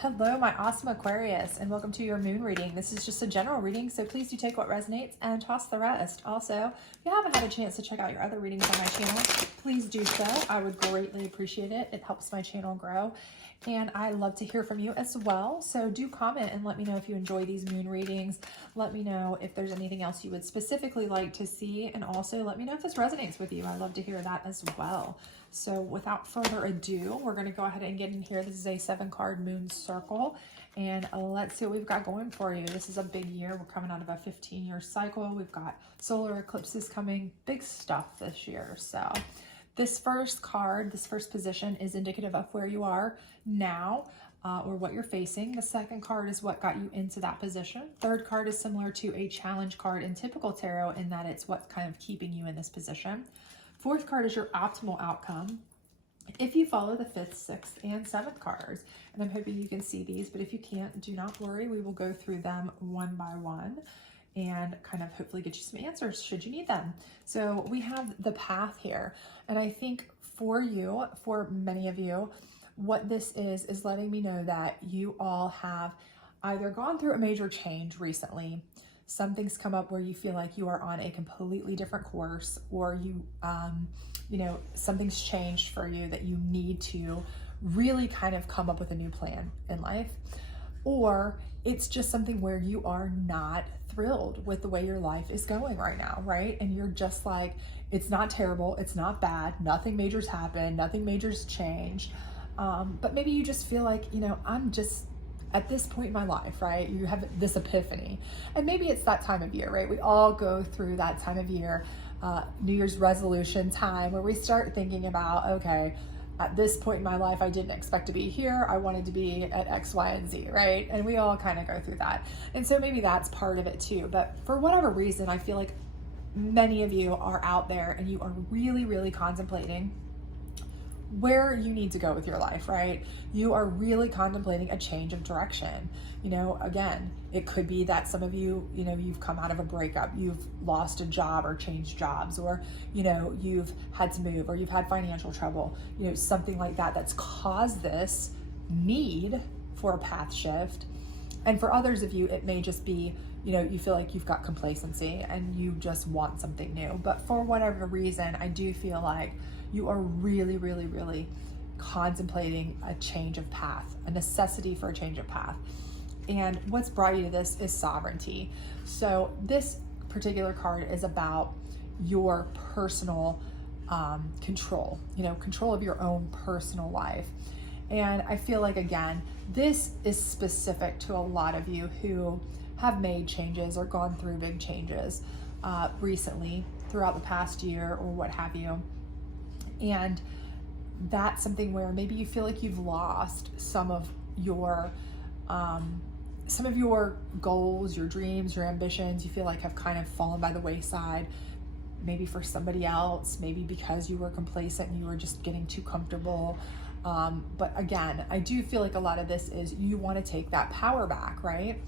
Hello, my awesome Aquarius, and welcome to your moon reading. This is just a general reading, so please do take what resonates and toss the rest. Also, if you haven't had a chance to check out your other readings on my channel, please do so. I would greatly appreciate it. It helps my channel grow, and I love to hear from you as well. So do comment and let me know if you enjoy these moon readings. Let me know if there's anything else you would specifically like to see, and also let me know if this resonates with you. I love to hear that as well. So without further ado, we're going to go ahead and get in here. This is a 7-card moon circle, and let's see what we've got going for you. This is a big year. We're coming out of a 15-year cycle. We've got solar eclipses coming, big stuff this year. So this first card, this first position is indicative of where you are now or what you're facing. The second card is what got you into that position. Third card is similar to a challenge card in typical tarot in that it's what's kind of keeping you in this position. Fourth card is your optimal outcome if you follow the 5th, 6th, and 7th cards. And I'm hoping you can see these, but if you can't, do not worry. We will go through them one by one and kind of hopefully get you some answers should you need them. So we have the path here. And I think for you, for many of you, what this is letting me know that you all have either gone through a major change recently. Something's come up where you feel like you are on a completely different course, or you know, something's changed for you that you need to really kind of come up with a new plan in life. Or it's just something where you are not thrilled with the way your life is going right now, right? And you're just like, it's not terrible, it's not bad, nothing major's happened, nothing major's changed. But maybe you just feel like, you know, I'm just at this point in my life, right? You have this epiphany. And maybe it's that time of year, right? We all go through that time of year, New Year's resolution time, where we start thinking about, okay, at this point in my life, I didn't expect to be here. I wanted to be at X, Y, and Z, right? And we all kind of go through that. And so maybe that's part of it too. But for whatever reason, I feel like many of you are out there and you are really, really contemplating where you need to go with your life, right? You are really contemplating a change of direction. You know, again, it could be that some of you, you know, you've come out of a breakup, you've lost a job or changed jobs, or, you know, you've had to move, or you've had financial trouble, you know, something like that that's caused this need for a path shift. And for others of you, it may just be, you know, you feel like you've got complacency and you just want something new. But for whatever reason, I do feel like you are really, really, really contemplating a change of path, a necessity for a change of path. And what's brought you to this is sovereignty. So this particular card is about your personal control, you know, control of your own personal life. And I feel like, again, this is specific to a lot of you who have made changes or gone through big changes recently throughout the past year or what have you. And that's something where maybe you feel like you've lost some of your goals, your dreams, your ambitions, you feel like have kind of fallen by the wayside. Maybe for somebody else, maybe because you were complacent and you were just getting too comfortable. But again, I do feel like a lot of this is you want to take that power back, right?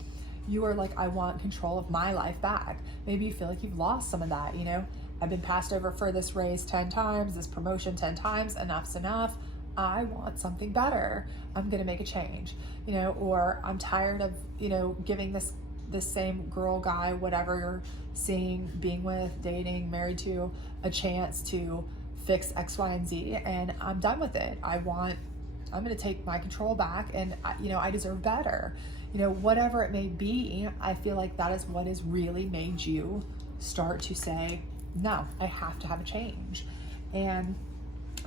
You are like, I want control of my life back. Maybe you feel like you've lost some of that, you know? I've been passed over for this raise 10 times, this promotion 10 times, enough's enough. I want something better. I'm gonna make a change, you know, or I'm tired of, you know, giving this same girl, guy, whatever you're seeing, being with, dating, married to, a chance to fix X, Y, and Z, and I'm done with it. I'm gonna take my control back, and you know, I deserve better. You know, whatever it may be, I feel like that is what has really made you start to say, no, I have to have a change. And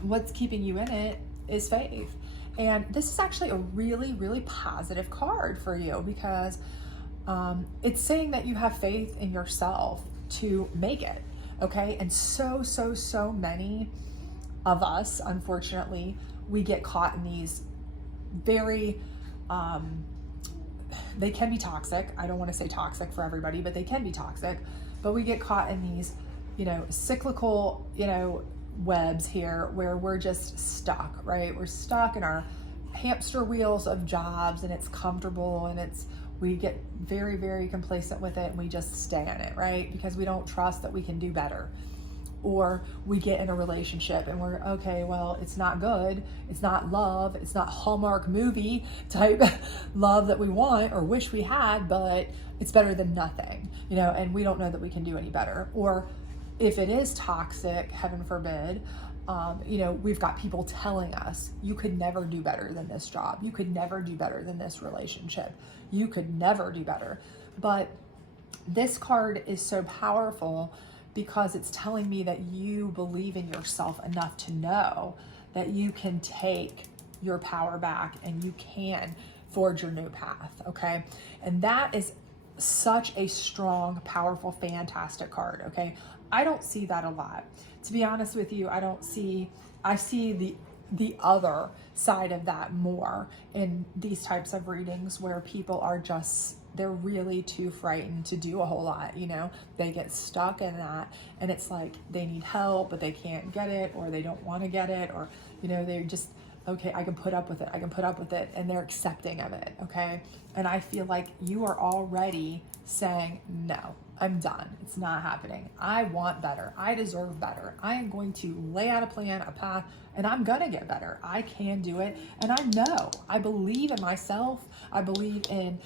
what's keeping you in it is faith. And this is actually a really, really positive card for you because it's saying that you have faith in yourself to make it, okay? And so many of us, unfortunately, we get caught in these very, they can be toxic. I don't want to say toxic for everybody, but they can be toxic. But we get caught in these, you know, cyclical, you know, webs here where we're just stuck, right? We're stuck in our hamster wheels of jobs, and it's comfortable, and we get very, very complacent with it, and we just stay in it, right? Because we don't trust that we can do better. Or we get in a relationship and we're, okay, well, it's not good. It's not love. It's not Hallmark movie type love that we want or wish we had, but it's better than nothing, you know, and we don't know that we can do any better. Or if it is toxic, heaven forbid, you know, we've got people telling us, you could never do better than this job. You could never do better than this relationship. You could never do better. But this card is so powerful because it's telling me that you believe in yourself enough to know that you can take your power back and you can forge your new path, okay? And that is such a strong, powerful, fantastic card, okay? I don't see that a lot. To be honest with you, I see the other side of that more in these types of readings where people are just, they're really too frightened to do a whole lot, you know? They get stuck in that and it's like they need help, but they can't get it, or they don't want to get it, or, you know, they're just, okay, I can put up with it. I can put up with it. And they're accepting of it, okay? And I feel like you are already saying, no, I'm done. It's not happening. I want better. I deserve better. I am going to lay out a plan, a path, and I'm going to get better. I can do it. And I know, I believe in myself. I believe in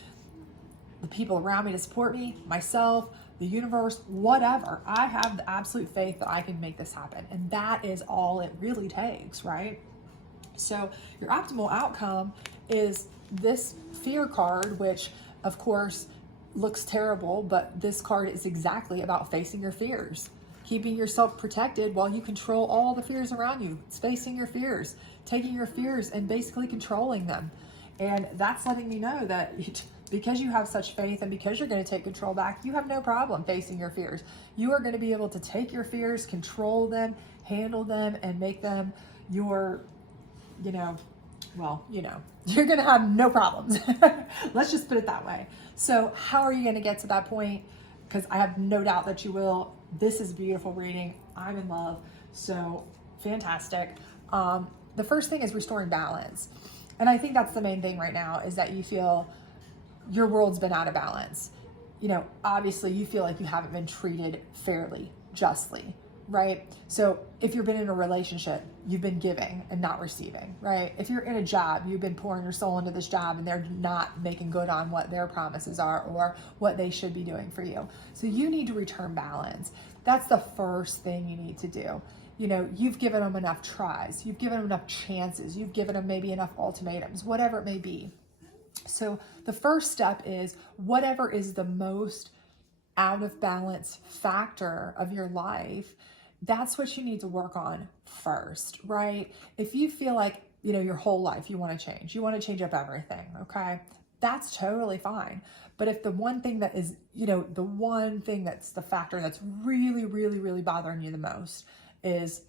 the people around me to support me, myself, the universe, whatever. I have the absolute faith that I can make this happen. And that is all it really takes, right? So your optimal outcome is this fear card, which of course looks terrible, but this card is exactly about facing your fears, keeping yourself protected while you control all the fears around you. It's facing your fears, taking your fears and basically controlling them. And that's letting me know that because you have such faith and because you're going to take control back, you have no problem facing your fears. You are going to be able to take your fears, control them, handle them, and make them your, you know, well, you know, you're going to have no problems. Let's just put it that way. So how are you going to get to that point? Because I have no doubt that you will. This is a beautiful reading. I'm in love. So fantastic. The first thing is restoring balance. And I think that's the main thing right now, is that you feel your world's been out of balance. You know, obviously you feel like you haven't been treated fairly, justly, right? So if you've been in a relationship, you've been giving and not receiving, right? If you're in a job, you've been pouring your soul into this job and they're not making good on what their promises are or what they should be doing for you. So you need to return balance. That's the first thing you need to do. You know, you've given them enough tries, you've given them enough chances, you've given them maybe enough ultimatums, whatever it may be. So the first step is whatever is the most out of balance factor of your life, that's what you need to work on first, right? If you feel like, you know, your whole life you want to change up everything, okay? That's totally fine. But if the one thing that is, you know, the one thing that's the factor that's really, really, really bothering you the most is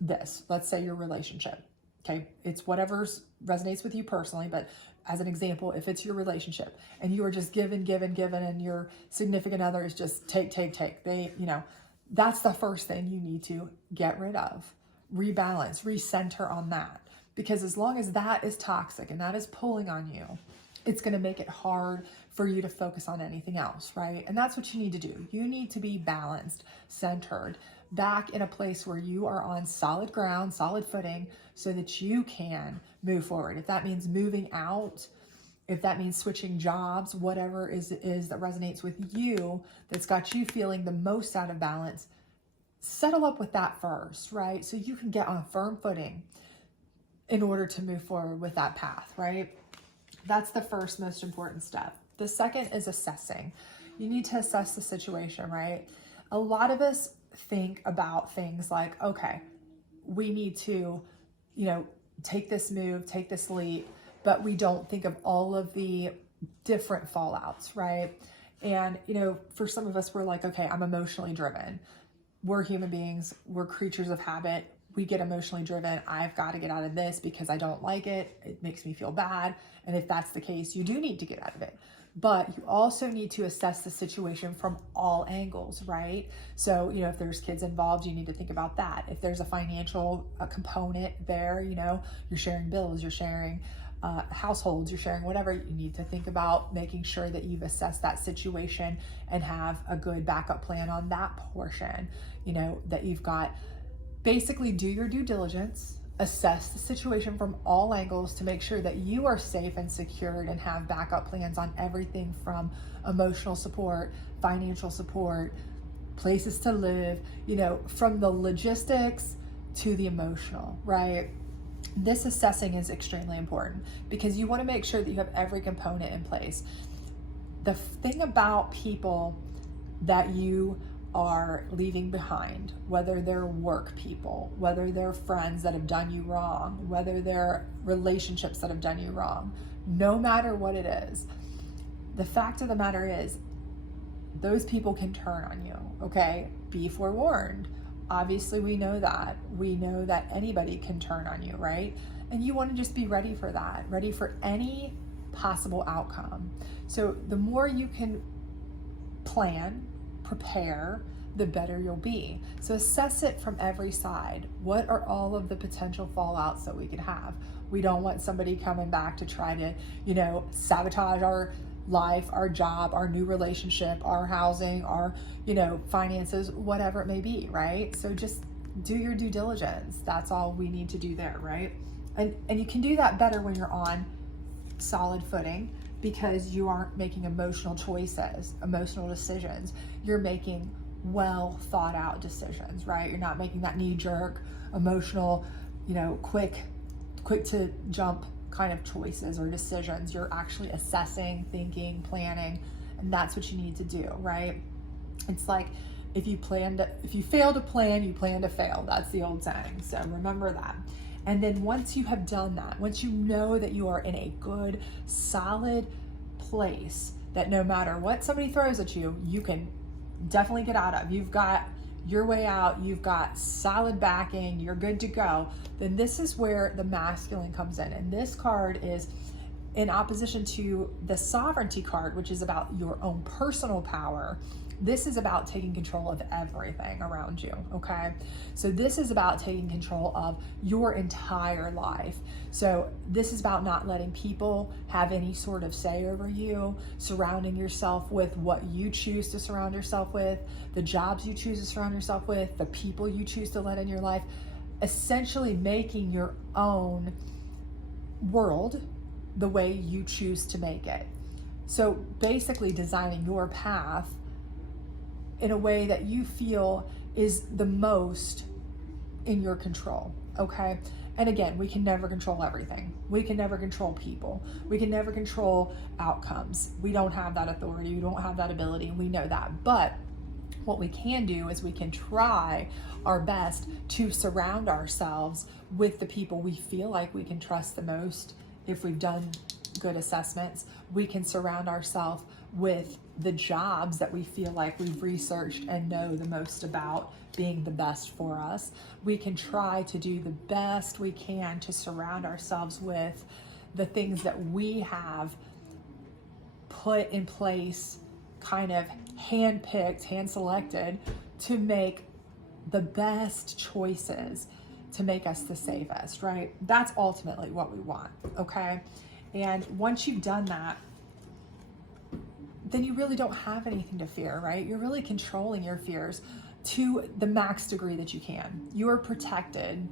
this, let's say your relationship, okay? It's whatever resonates with you personally, but as an example, if it's your relationship and you are just giving, and your significant other is just take, they, you know, that's the first thing you need to get rid of, rebalance, recenter on that. Because as long as that is toxic and that is pulling on you, it's going to make it hard for you to focus on anything else, right? And that's what you need to do. You need to be balanced, centered, back in a place where you are on solid ground, solid footing, so that you can move forward. If that means moving out, if that means switching jobs, whatever it is that resonates with you, that's got you feeling the most out of balance, settle up with that first, right? So you can get on firm footing in order to move forward with that path, right? That's the first most important step. The second is assessing. You need to assess the situation, right? A lot of us think about things like, okay, we need to, you know, take this move, take this leap, but we don't think of all of the different fallouts, right? And, you know, for some of us, we're like, okay, I'm emotionally driven. We're human beings. We're creatures of habit. We get emotionally driven. I've got to get out of this because I don't like it. It makes me feel bad. And if that's the case, you do need to get out of it. But you also need to assess the situation from all angles, right? So, you know, if there's kids involved, you need to think about that. If there's a financial component there, you know, you're sharing bills, you're sharing households, you're sharing whatever, you need to think about making sure that you've assessed that situation and have a good backup plan on that portion, you know, that you've got. Basically do your due diligence, assess the situation from all angles to make sure that you are safe and secured, and have backup plans on everything from emotional support, financial support, places to live, you know, from the logistics to the emotional, right? This assessing is extremely important because you want to make sure that you have every component in place. The thing about people that you are leaving behind, whether they're work people, whether they're friends that have done you wrong, whether they're relationships that have done you wrong, no matter what it is, the fact of the matter is those people can turn on you, okay? Be forewarned. Obviously, we know that. We know that anybody can turn on you, right? And you want to just be ready for that, ready for any possible outcome. So the more you can plan, prepare, the better you'll be. So assess it from every side. What are all of the potential fallouts that we could have? We don't want somebody coming back to try to, you know, sabotage our life, our job, our new relationship, our housing, our, you know, finances, whatever it may be, right? So just do your due diligence. That's all we need to do there, right? And you can do that better when you're on solid footing, because you aren't making emotional choices, emotional decisions. You're making well thought out decisions, right? You're not making that knee jerk, emotional, you know, quick to jump kind of choices or decisions. You're actually assessing, thinking, planning, and that's what you need to do, right? It's like if you fail to plan, you plan to fail. That's the old saying. So remember that. And then once you have done that, once you know that you are in a good, solid place, that no matter what somebody throws at you, you can definitely get out of. You've got your way out, you've got solid backing, you're good to go, then this is where the masculine comes in. And this card is in opposition to the sovereignty card, which is about your own personal power. This is about taking control of everything around you, okay? So this is about taking control of your entire life. So this is about not letting people have any sort of say over you, surrounding yourself with what you choose to surround yourself with, the jobs you choose to surround yourself with, the people you choose to let in your life, essentially making your own world the way you choose to make it. So basically designing your path in a way that you feel is the most in your control, okay? And again, we can never control everything. We can never control people. We can never control outcomes. We don't have that authority. We don't have that ability. We know that. But what we can do is we can try our best to surround ourselves with the people we feel like we can trust the most. If we've done good assessments, we can surround ourselves with the jobs that we feel like we've researched and know the most about being the best for us. We can try to do the best we can to surround ourselves with the things that we have put in place, kind of hand-picked, hand-selected, to make the best choices to make us the safest, right? That's ultimately what we want, okay? And once you've done that, then you really don't have anything to fear, right? You're really controlling your fears to the max degree that you can. You are protected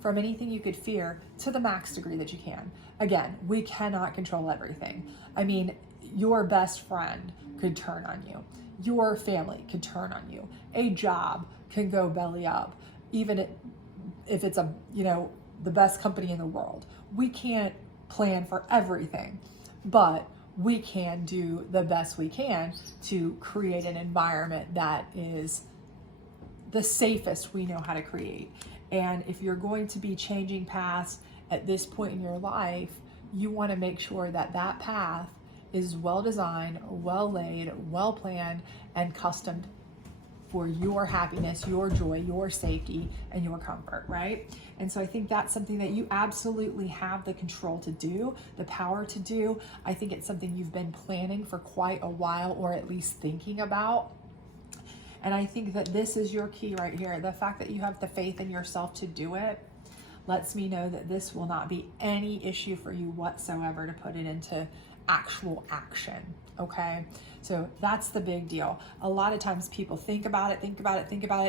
from anything you could fear to the max degree that you can. Again, we cannot control everything. I mean, your best friend could turn on you. Your family could turn on you. A job can go belly up, even if it's the best company in the world. We can't plan for everything, but we can do the best we can to create an environment that is the safest we know how to create. And if you're going to be changing paths at this point in your life, you want to make sure that that path is well designed, well laid, well planned, and customed for your happiness, your joy, your safety, and your comfort, right? And so I think that's something that you absolutely have the control to do, the power to do. I think it's something you've been planning for quite a while, or at least thinking about. And I think that this is your key right here. The fact that you have the faith in yourself to do it. lets me know that this will not be any issue for you whatsoever to put it into actual action. Okay, so that's the big deal. A lot of times people think about it,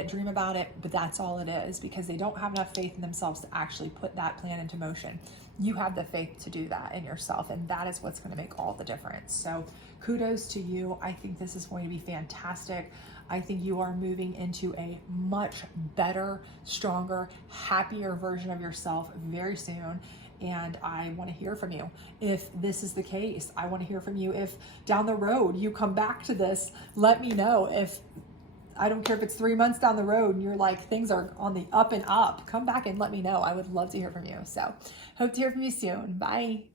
dream about it, but that's all it is, because they don't have enough faith in themselves to actually put that plan into motion. You have the faith to do that in yourself, and that is what's going to make all the difference. So kudos to you. I think this is going to be fantastic. I think you are moving into a much better, stronger, happier version of yourself very soon. And I want to hear from you. If this is the case, I want to hear from you. If down the road you come back to this, let me know. If I don't care if it's 3 months down the road and you're like, things are on the up and up, come back and let me know. I would love to hear from you. So hope to hear from you soon. Bye.